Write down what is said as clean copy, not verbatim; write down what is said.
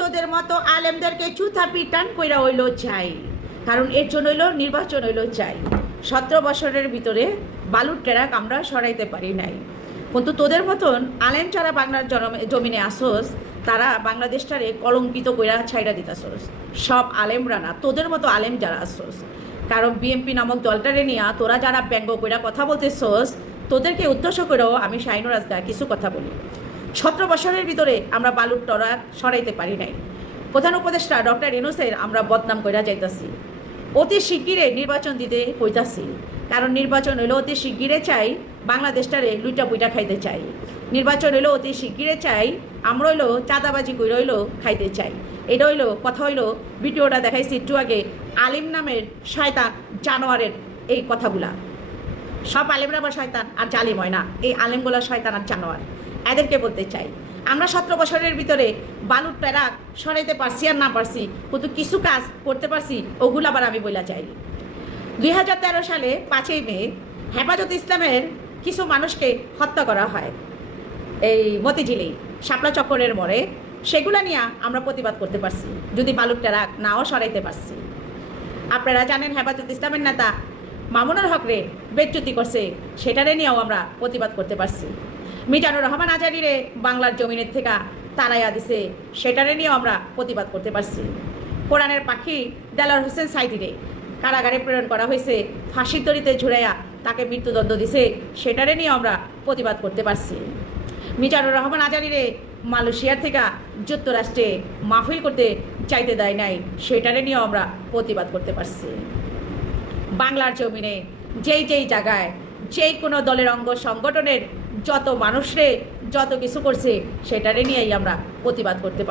তোদের মতো আলেমদেরকে চুথা পিটান কইরা হইলো চাই, কারণ এর জন্য হইলো নির্বাচন হইলো চাই। 17 বছরের ভিতরে বালুর ট্রাক আমরা সরাইতে পারি নাই, কিন্তু তোদের মতন আলেম যারা বাংলার জমিনে আসোস তারা বাংলাদেশটারে কলঙ্কিত কইরা ছাইড়া দিতাছোস। সব আলেমরা না, তোদের মতো আলেম যারা আসোস, কারণ বিএনপি নামক দলটারে নিয়ে তোরা যারা ব্যঙ্গ কইরা কথা বলতেছোস, তোদেরকে উদ্দেশ্য করেও আমি শাহিনুর রাজদা কিছু কথা বলি। 17 বছরের ভিতরে আমরা বালুর ট্রাক সরাইতে পারি নাই। প্রধান উপদেষ্টা ডক্টর ইউনূসের আমরা বদনাম কইরা যাইতাছি, অতি শিগগিরে নির্বাচন দিতে কইতাছি, কারণ নির্বাচন হইলো অতি শিগগিরে চাই, বাংলাদেশটারে লুইটা পুইটা খাইতে চাই। নির্বাচন হইলো অতি শিগগিরে চাই, আমরা হইলো চাঁদাবাজি কইরা হইলো খাইতে চাই। এটা হইলো কথা হইলো, ভিডিওটা দেখাইছি একটু আগে, আলিম নামের শয়তান জানোয়ারের এই কথাগুলা। সব আলেমরা বা শয়তান আর জালিম হয় না, এই আলেমগুলা শয়তান আর জানোয়ার, এদেরকে বলতে চাই। আমরা 17 বছরের ভিতরে বালুর ট্রাক সরাইতে পারছি আর না পারছি, কিন্তু কিছু কাজ করতে পারছি, ওগুলো আবার আমি বইলা চাই। 2013 সালে 5ই মে হেফাজত ইসলামের কিছু মানুষকে হত্যা করা হয় এই মতিঝিলে শাপলা চক্করের মোড়ে। সেগুলা নিয়ে আমরা প্রতিবাদ করতে পারছি, যদি বালুর ট্রাক নাও সরাইতে পারছি। আপনারা জানেন হেফাজত ইসলামের নেতা মামুনুল হকরে বেজ্জতি করছে, সেটারে নিয়েও আমরা প্রতিবাদ করতে পারছি। মিজানুর রহমান আজারিরে বাংলার জমিনের থেকে তাড়াইয়া দিছে, সেটারে নিয়েও আমরা প্রতিবাদ করতে পারছি। কোরআনের পাখি দেলার হোসেন সাইদিরে কারাগারে প্রেরণ করা হয়েছে, ফাঁসির দড়িতে ঝুড়াইয়া তাকে মৃত্যুদণ্ড দিছে, সেটারে নিয়েও আমরা প্রতিবাদ করতে পারছি। মিজানুর রহমান আজারিরে মালয়েশিয়ার থেকে যুক্তরাষ্ট্রে মাহফিল করতে চাইতে দেয় নাই, সেটারে নিয়েও আমরা প্রতিবাদ করতে পারছি। বাংলার জমিনে যেই যেই জায়গায় যেই কোনো দলের অঙ্গ সংগঠনের যত মানুষরে যত কিছু করছে, সেটারে নিয়েই আমরা প্রতিবাদ করতে পারি।